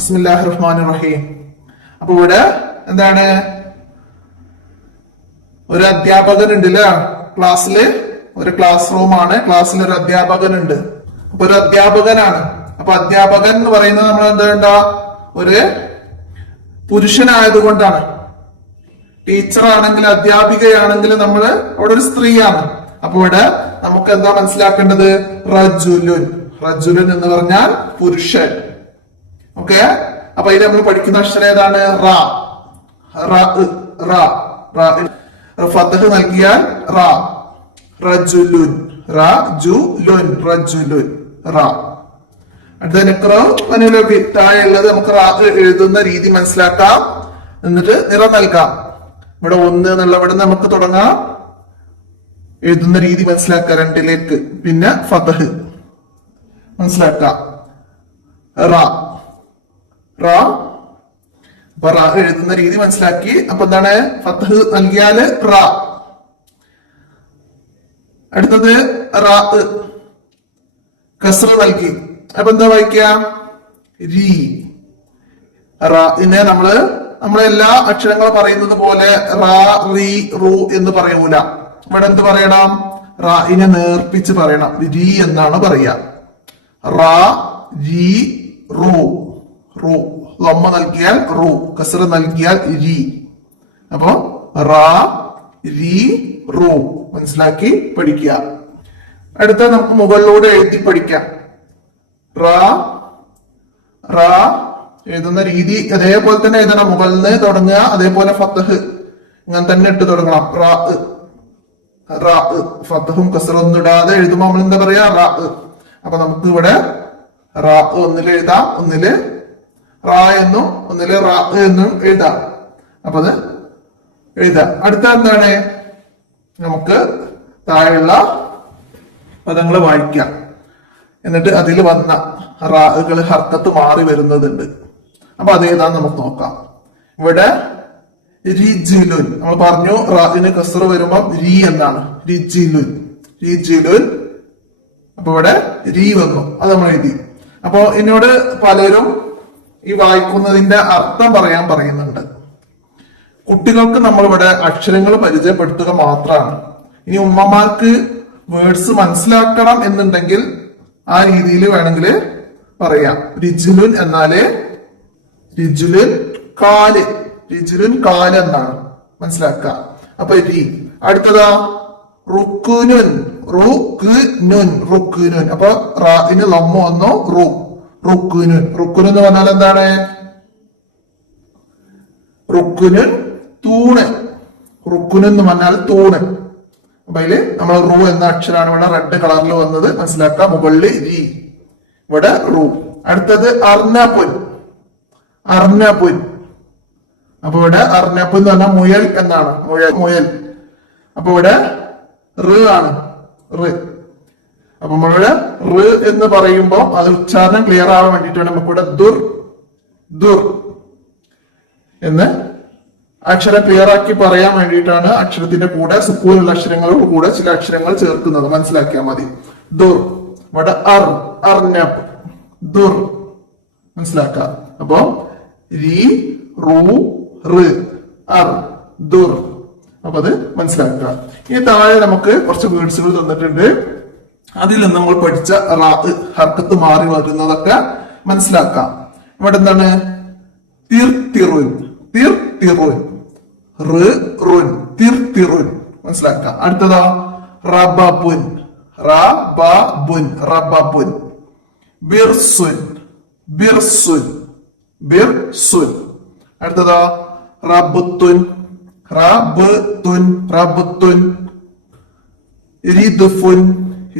ബിസ്മില്ലാഹിർ റഹ്മാനിർ റഹീം. അപ്പൊ ഇവിടെ എന്താണ്, ഒരു അധ്യാപകൻ ഉണ്ട് അല്ലെ ക്ലാസ്സില്. ഒരു ക്ലാസ് റൂമാണ്, ക്ലാസ്സിൽ ഒരു അധ്യാപകൻ ഉണ്ട്. അപ്പൊ ഒരു അധ്യാപകനാണ്. അപ്പൊ അധ്യാപകൻ എന്ന് പറയുന്നത് നമ്മൾ എന്താ, ഒരു പുരുഷനായതുകൊണ്ടാണ്. ടീച്ചർ ആണെങ്കിൽ, അധ്യാപികയാണെങ്കിൽ നമ്മള് അവിടെ ഒരു സ്ത്രീയാണ്. അപ്പൊ ഇവിടെ നമുക്ക് എന്താ മനസ്സിലാക്കേണ്ടത്, റജുലുൻ. റജുലുൻ എന്ന് പറഞ്ഞാൽ പുരുഷൻ. ഓക്കെ, അപ്പൊ ഇതിൽ നമ്മൾ പഠിക്കുന്ന അക്ഷരം ഏതാണ്, റാ. ഫതഹ് നൽകിയാൽ റാ. റജുലുൻ, റജുലുൻ, റജുലുൻ, റാ. അടുത്ത താഴെയുള്ളത് നമുക്ക് റാ എഴുതുന്ന രീതി മനസ്സിലാക്കാം, എന്നിട്ട് നിറം നൽകാം. ഇവിടെ 1 എന്നുള്ള ഇവിടെ നമുക്ക് തുടങ്ങാം. എഴുതുന്ന രീതി മനസ്സിലാക്കാം 2ലേക്ക്. പിന്നെ ഫതഹ് മനസ്സിലാക്കാം. റാ, റാ. അപ്പൊ റാ എഴുതുന്ന രീതി മനസ്സിലാക്കി. അപ്പൊ എന്താണ്, ഫതഹ് നൽകിയാല് റാ. അടുത്തത് റാ, കസ്റ നൽകി. അപ്പൊ എന്താ വായിക്കുക, രീ. റാഇനെ നമ്മളെല്ലാ അക്ഷരങ്ങളും പറയുന്നത് പോലെ റാ, റീ, റു എന്ന് പറയൂല. ഇവിടെ എന്ത് പറയണം, റാഇനെ നേർപ്പിച്ച് പറയണം. രീ എന്നാണ് പറയുക. റാ, രീ, റു. റു ലമ്മ നൽകിയാൽ റു, കസ്റ നൽകിയാൽ രീ. അപ്പൊ റാ, രീ, റു മനസ്സിലാക്കി പഠിക്കുക. അടുത്ത നമുക്ക് മുകളിലൂടെ എഴുതി പഠിക്കാം. റാ, റാ എഴുതുന്ന രീതി അതേപോലെ തന്നെ എഴുതണം. മുകളിൽ നിന്ന് തുടങ്ങുക, അതേപോലെ ഫതഹ് ഇങ്ങനെ തന്നെ ഇട്ട് തുടങ്ങണം. റാ, റാ. ഫതഹും കസ്റൊന്നും ഇടാതെ എഴുതുമ്പോൾ നമ്മൾ എന്താ പറയാ, റാ. അപ്പൊ നമുക്ക് ഇവിടെ റാ ഒന്നില് എഴുതാം, ഒന്നില് റാ എന്നും ഒന്നില് റാ എന്നും എഴുതാം. അപ്പൊ അത് എഴുതാം. അടുത്ത എന്താണ്, നമുക്ക് താഴെയുള്ള പദങ്ങൾ വായിക്കാം. എന്നിട്ട് അതിൽ വന്ന റാകൾ ഹർക്കത്ത് മാറി വരുന്നതുണ്ട്. അപ്പൊ അതേതാന്ന് നമുക്ക് നോക്കാം. ഇവിടെ റിജിലുൻ നമ്മൾ പറഞ്ഞു, റാഇന് കസ്റ വരുമ്പോ രീ എന്നാണ്. റിജിലുൻ, റിജിലുൻ. അപ്പൊ ഇവിടെ രീ വന്നു, അത് നമ്മൾ എഴുതി. അപ്പൊ എന്നോട് പലരും ഈ വായിക്കുന്നതിന്റെ അർത്ഥം പറയാൻ പറയുന്നുണ്ട്. കുട്ടികൾക്ക് നമ്മൾ ഇവിടെ അക്ഷരങ്ങൾ പരിചയപ്പെടുത്തുക മാത്രമാണ്. ഇനി ഉമ്മമാർക്ക് വേർഡ്സ് മനസ്സിലാക്കണം എന്നുണ്ടെങ്കിൽ ആ രീതിയിൽ വേണമെങ്കിൽ പറയാം. റിജുലുൻ എന്നാല് റിജുലുൻ കാല്, റിജുലുൻ കാല് എന്നാണ് മനസ്സിലാക്കുക. അപ്പൊ രീ. അടുത്തതാ റുക്കുനുൻ, റുക്കുനുൻ, റുക്കുനുൻ. അപ്പൊ റാഇന് ലമ്മ വന്നു, റു. റുക്കുനുൻ. റുക്കുനുൻ എന്ന് പറഞ്ഞാൽ എന്താണ്, റുക്കുനുൻ തൂണ്. റുക്കുനുൻ എന്ന് പറഞ്ഞാൽ തൂണ്. അപ്പൊ അതില് നമ്മൾ റു എന്ന അക്ഷരമാണ് ഇവിടെ റെഡ് കളറിൽ വന്നത് മനസ്സിലാക്കാം. മുകളില് രീ, ഇവിടെ റു. അടുത്തത് അർനപുൻ, അർനപുൻ. അപ്പൊ ഇവിടെ അർനപുൻ എന്ന് പറഞ്ഞാൽ മുയൽ എന്നാണ്, മുയൽ. അപ്പൊ ഇവിടെ റ് ആണ്, റ്. അപ്പൊ നമ്മളിവിടെ റ് എന്ന് പറയുമ്പോൾ അത് ഉച്ചാരണം ക്ലിയർ ആവാൻ വേണ്ടിയിട്ടാണ് നമുക്കിവിടെ ദുർ, ദുർ എന്ന് അക്ഷരം ക്ലിയർ ആക്കി പറയാൻ വേണ്ടിയിട്ടാണ് അക്ഷരത്തിന്റെ കൂടെ സുക്കൂനുള്ള അക്ഷരങ്ങളോട് കൂടെ ചില അക്ഷരങ്ങൾ ചേർക്കുന്നത്. മനസ്സിലാക്കിയാൽ മതി. ദുർ. ഇവിടെ അർ, അർനബ്, ദുർ മനസ്സിലാക്കാം. അപ്പൊ രീ, റു, റ്, അർ, ദുർ. അപ്പൊ അത് മനസ്സിലാക്കുക. ഇനി താഴെ നമുക്ക് കുറച്ച് വേർഡ്സുകൾ തന്നിട്ടുണ്ട്. അതിൽ നിന്ന് നമ്മൾ പഠിച്ച റാ ഹർക്കത്ത് മാറി വരുന്നതൊക്കെ മനസ്സിലാക്കാം. ഇവിടെ എന്താണ്, തിർതിറുൻ, തിർതിറുൻ, റുൻ, തിർതിറുൻ മനസ്സിലാക്കാം. അടുത്തതാ റബബുൻ, റബബുൻ, റബബുൻ. ബിർസുൻ, ബിർസുൻ, ബിർസുൻ. അടുത്തതാ റബ്തുൻ, റബ്തുൻ, റബ്തുൻ. റിദ്ഫുൻ,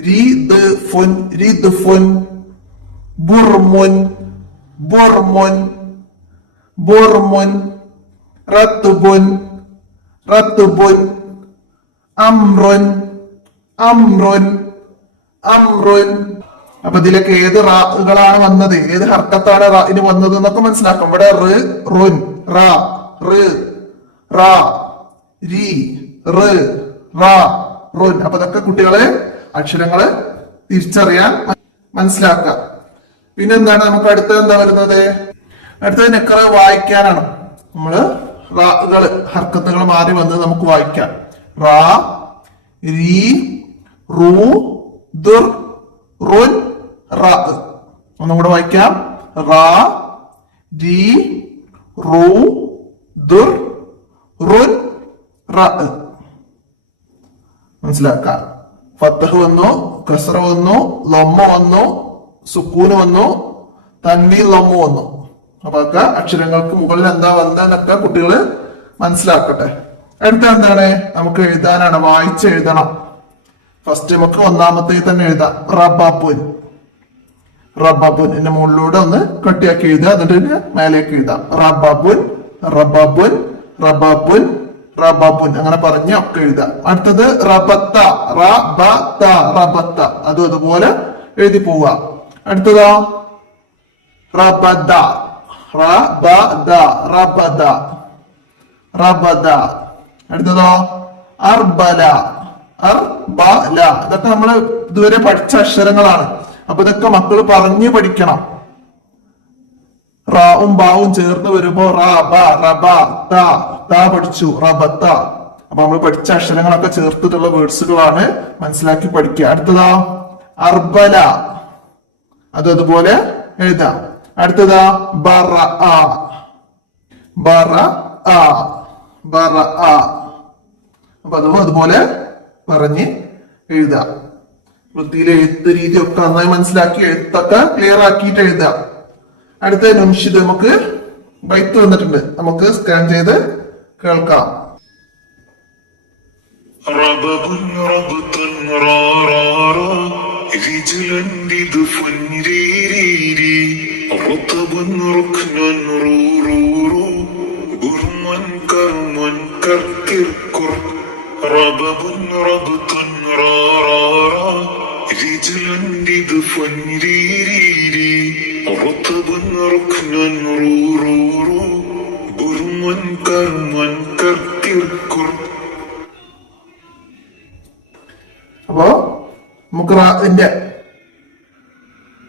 റിദ്ഫുൻ, റിദ്ഫുൻ. ബുർമുൻ, ബുർമുൻ, ബുർമുൻ. റത്ബുൻ, റത്ബുൻ. അംറുൻ, അംറുൻ, അംറുൻ. അപ്പൊ ഇതിലൊക്കെ ഏത് റാകളാണ് വന്നത്, ഏത് ഹർക്കത്താണ് റാഇന് വന്നത് എന്നൊക്കെ മനസ്സിലാക്കാം. ഇവിടെ റ്, റുൻ, റാ, റ്, റാ, രീ, റ്, റാ, റുൻ. അപ്പൊ ഇതൊക്കെ കുട്ടികളെ അക്ഷരങ്ങള് തിരിച്ചറിയാൻ മനസ്സിലാക്കാം. പിന്നെന്താണ് നമുക്ക് അടുത്ത എന്താ വരുന്നത്, അടുത്തത് നെക്കറ വായിക്കാനാണ്. നമ്മള് റാകള് ഹർക്കത്തുകൾ മാറി വന്ന് നമുക്ക് വായിക്കാം. റാ, രീ, റൂ, ദുർ, റുൻ, റാ. ഒന്നും കൂടെ വായിക്കാം. റാ, രീ, റൂ, ദുർ, റുൻ, റാ. മനസ്സിലാക്കാം. ഫത്തഹ് വന്നു, കസ്റ വന്നു, ലമ്മ വന്നു, സുക്കൂന് വന്നു, തൻവീൻ ലമ്മ വന്നു. അപ്പൊ ഒക്കെ അക്ഷരങ്ങൾക്ക് മുകളിൽ എന്താ വന്നതെന്നൊക്കെ കുട്ടികള് മനസ്സിലാക്കട്ടെ. അടുത്ത എന്താണ്? നമുക്ക് എഴുതാനാണ്, വായിച്ച് എഴുതണം. ഫസ്റ്റ് നമുക്ക് ഒന്നാമത്തെ തന്നെ എഴുതാം. റബബുൻ. റബബുൻ എന്റെ മുകളിലൂടെ ഒന്ന് കട്ടിയാക്കി എഴുതുക, എന്നിട്ട് മേലേക്ക് എഴുതാം. റബബുൻ, റബബുൻ, റബബുൻ, റബബുൻ, അങ്ങനെ പറഞ്ഞ് ഒക്കെ എഴുതാം. അടുത്തത് റബത്ത. റബത്ത, റബത്ത, അതും അതുപോലെ എഴുതി പോവുക. അടുത്തതോ റബദ. റബദ, റബദ, റബദ. അടുത്തതോ അർബല. അർബല. ഇതൊക്കെ നമ്മൾ ഇതുവരെ പഠിച്ച അക്ഷരങ്ങളാണ്. അപ്പൊ ഇതൊക്കെ മക്കൾ പറഞ്ഞു പഠിക്കണം. റാവും ബാവും ചേർന്ന് വരുമ്പോ റബ, റബ, ത, ത പഠിച്ചു. റബത്ത. അപ്പൊ നമ്മൾ പഠിച്ച അക്ഷരങ്ങളൊക്കെ ചേർത്തിട്ടുള്ള വേർഡ്സുകളാണ്, മനസ്സിലാക്കി പഠിക്കുക. അടുത്തതാ അർബല, അതും അതുപോലെ എഴുതാം. അടുത്തതാ ബറ, ബറ, ബറ. അപ്പൊ അതും അതുപോലെ പറഞ്ഞ് എഴുതാം. വൃത്തിയിലെ എഴുത്ത് രീതി ഒക്കെ നന്നായി മനസ്സിലാക്കി എഴുത്തൊക്കെ ക്ലിയർ ആക്കിയിട്ട് എഴുതാം. അടുത്ത നംഷിദ്, നമുക്ക് ബൈത്ത് വന്നിട്ടുണ്ട്, നമുക്ക് സ്കാൻ ചെയ്ത് കേൾക്കാം. റബബുൻ റബത്തുൻ റാ റാ റാ رجلا بدفن ري ري ري رطب ركن رو رو رو برم كرم كركر كر ربب ربط را را را رجلا بدفن ري ري ري رطب ركن رو رو رو برم كرم كركر كر. അപ്പോ നമുക്ക് ഇതിന്റെ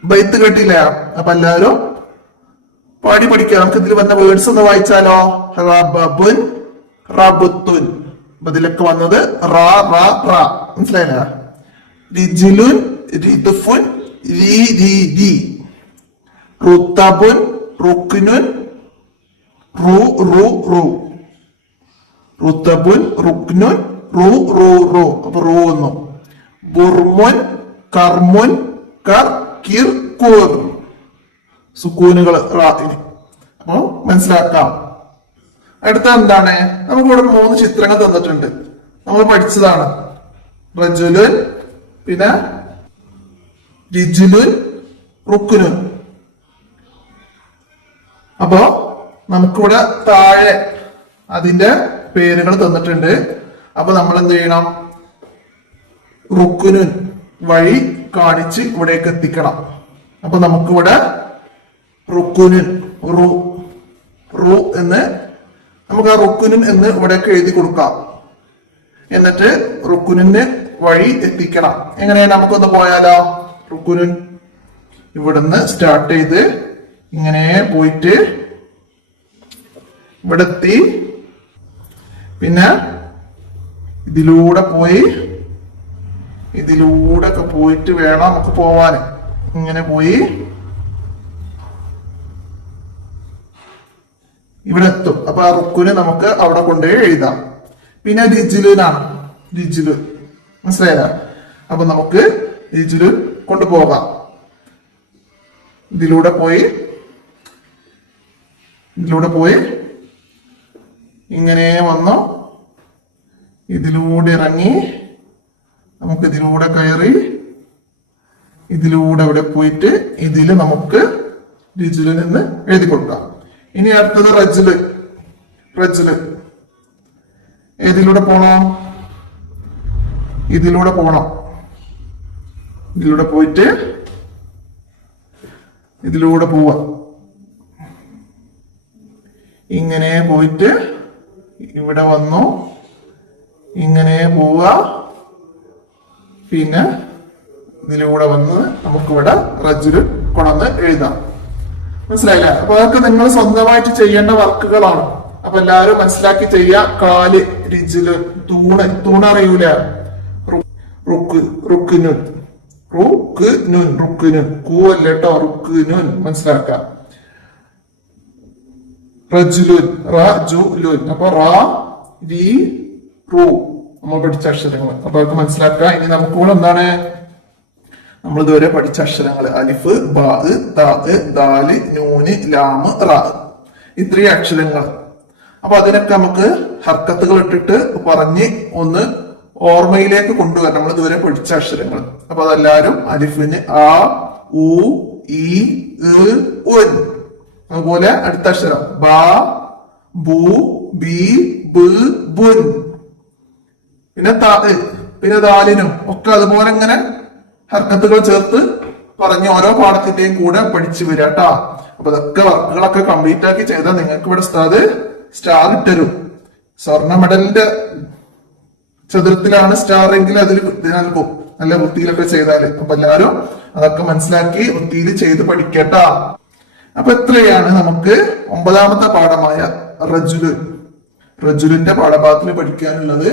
ബൈത്ത് കേട്ടില്ല. അപ്പൊ എല്ലാവരും പാടി പഠിക്കുക. നമുക്ക് ഇതിൽ വന്ന വേർഡ്സ് ഒന്ന് വായിച്ചാലോ. റബബുൻ, റബുത്തുൻ. ഇതിലൊക്കെ വന്നത് റാ, റാ, റാ. മനസ്സിലായില്ല? റിജ്ലുൻ, റിദ്ഫുൻ, രീ, രീ, രീ. റുത്തബുൻ, റുക്നുൻ, റൂ, റൂ, റൂ. റുത്തബുൻ, റുക്നുൻ, റൂ, റൂ, റൂ. അപ്പൊ റൂ വന്നു. ബുർമുൻ, കർമുൻ, കർ, കിർ, കൂർ. സുക്കൂനുകൾ റാത്തിന്. അപ്പൊ മനസ്സിലാക്കാം. അടുത്ത എന്താണ്? നമുക്കിവിടെ 3 ചിത്രങ്ങൾ തന്നിട്ടുണ്ട്, നമ്മൾ പഠിച്ചതാണ്. റജുലുൻ, പിന്നെ റിജ്ലുൻ, റുക്നുൻ. അപ്പോ നമുക്കിവിടെ താഴെ അതിന്റെ പേരുകൾ തന്നിട്ടുണ്ട്. അപ്പൊ നമ്മൾ എന്ത് ചെയ്യണം? റുക്കുനുൻ വഴി കാണിച്ച് ഇവിടേക്ക് എത്തിക്കണം. അപ്പൊ നമുക്കിവിടെ റുക്കുനുൻ, റു, റു എന്ന് നമുക്ക് ആ റുക്കുനുൻ എന്ന് ഇവിടേക്ക് എഴുതി കൊടുക്കാം. എന്നിട്ട് റുക്കുനിന് വഴി എത്തിക്കണം. എങ്ങനെ? നമുക്കൊന്ന് പോയാലോ. റുക്കുനുൻ ഇവിടുന്ന് സ്റ്റാർട്ട് ചെയ്ത് ഇങ്ങനെ പോയിട്ട് ഇവിടെ എത്തി, പിന്നെ ഇതിലൂടെ പോയി, ഇതിലൂടെ ഒക്കെ പോയിട്ട് വേണം നമുക്ക് പോവാന്. ഇങ്ങനെ പോയി ഇവിടെ എത്തും. അപ്പൊ ആ റുക്കുന് നമുക്ക് അവിടെ കൊണ്ടുപോയി എഴുതാം. പിന്നെ റിജ്ലുനാണ്, റിജ്ലു. മനസ്സിലായില്ല? അപ്പൊ നമുക്ക് റിജ്ലു കൊണ്ടുപോകാം. ഇതിലൂടെ പോയി, ഇതിലൂടെ പോയി ഇങ്ങനെ വന്നു, ഇതിലൂടെ ഇറങ്ങി, നമുക്ക് ഇതിലൂടെ കയറി, ഇതിലൂടെ ഇവിടെ പോയിട്ട് ഇതില് നമുക്ക് റിജ്ലുൻ എന്ന് എഴുതി കൊടുക്കാം. ഇനി അടുത്തത് റജ്ല്. റജ്ല് ഏതിലൂടെ പോണം? ഇതിലൂടെ പോണം. ഇതിലൂടെ പോയിട്ട് ഇതിലൂടെ പോവാ. ഇങ്ങനെ പോയിട്ട് ഇവിടെ വന്നു, ഇങ്ങനെ പോവുക, പിന്നെ ഇതിലൂടെ വന്ന് നമുക്കിവിടെ റജ്ല് കൊണ്ടുവന്ന് എഴുതാം. മനസ്സിലായില്ലേ? അപ്പൊ അതൊക്കെ നിങ്ങൾ സ്വന്തമായിട്ട് ചെയ്യേണ്ട വർക്കുകളാണ്. അപ്പൊ എല്ലാവരും മനസ്സിലാക്കി ചെയ്യുക. കാല്, രിജില്, തൂണ്, തൂണ് അറിയൂല, റുക്ക്, റുക്കിനുൻ, റുക്കിനുൻ, റുക്കിനുൻ, കൂവല്ല കേട്ടോ, റുക്കിനുൻ മനസ്സിലാക്കാം. റജുലുൻ, റജുലുൻ, അപ്പൊ റാ, രി, റു നമ്മൾ പഠിച്ച അക്ഷരങ്ങൾ. അപ്പൊ അതൊക്കെ മനസ്സിലാക്കുക. ഇനി നമുക്ക് കൂടെ എന്താണ് നമ്മൾ ഇതുവരെ പഠിച്ച അക്ഷരങ്ങൾ: അലിഫ്, ബാ, താ, ദാല്, നൂന്, ലാമ്, റാ, ഇത്രയും അക്ഷരങ്ങൾ. അപ്പൊ അതിനൊക്കെ നമുക്ക് ഹർക്കത്തുകൾ ഇട്ടിട്ട് പറഞ്ഞ് ഒന്ന് ഓർമ്മയിലേക്ക് കൊണ്ടുവരണം. നമ്മൾ ഇതുവരെ പഠിച്ച അക്ഷരങ്ങൾ. അപ്പൊ അതെല്ലാരും അലിഫിന് ആ, ഉ, ഈ, ഉൻ. അതുപോലെ അടുത്ത അക്ഷരം ബാ, ബു, ബി, ബ്, ബുൻ. പിന്നെ താ, പിന്നെ ദാലിനും ഒക്കെ അതുപോലെ ഇങ്ങനെ ഹർക്കത്തുകൾ ചേർത്ത് പറഞ്ഞ് ഓരോ പാഠത്തിന്റെയും കൂടെ പഠിച്ചു വരിക കേട്ടാ. അപ്പൊ ഇതൊക്കെ വർക്കുകളൊക്കെ കംപ്ലീറ്റ് ആക്കി ചെയ്താൽ നിങ്ങൾക്ക് ഇവിടെ ഉസ്താദ് സ്റ്റാർ ഇട്ടരും. സ്വർണ്ണ മെഡലിന്റെ ചതുരത്തിലാണ് സ്റ്റാർ എങ്കിൽ അതിൽ നൽകും, നല്ല വൃത്തിയിലൊക്കെ ചെയ്താല്. അപ്പൊ എല്ലാവരും അതൊക്കെ മനസ്സിലാക്കി വൃത്തിയിൽ ചെയ്ത് പഠിക്കട്ടാ. അപ്പൊ എത്രയാണ് നമുക്ക് 9ാമത്തെ പാഠമായ റജുലുൻ, റജുലിന്റെ പാഠഭാഗത്തിൽ പഠിക്കാനുള്ളത്?